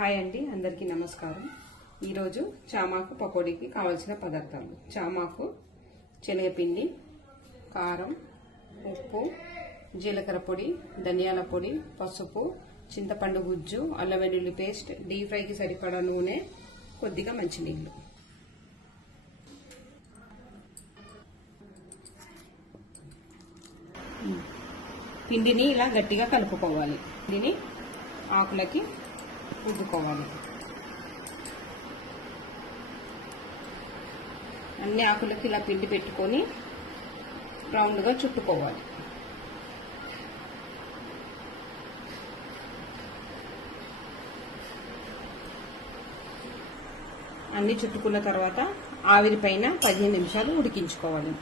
Hi అండి, అందరికీ నమస్కారం. ఈరోజు చామాకు పకోడీకి కావాల్సిన పదార్థాలు: చామాకు, శనగపిండి, కారం, ఉప్పు, జీలకర్ర పొడి, ధనియాల పొడి, పసుపు, చింతపండు గుజ్జు, అల్లం వెల్లుల్లి పేస్ట్, డీప్ ఫ్రైకి సరిపడా నూనె, కొద్దిగా మంచినీళ్ళు. పిండిని ఇలా గట్టిగా కలుపుకోవాలి. దీన్ని ఆకులకి రుద్దుకోవాలి. అన్ని ఆకులకి ఇలా పిండి పెట్టుకొని రౌండ్గా చుట్టుకోవాలి. అన్ని చుట్టుకున్న తర్వాత ఆవిరి పైన 15 నిమిషాలు ఉడికించుకోవాలి.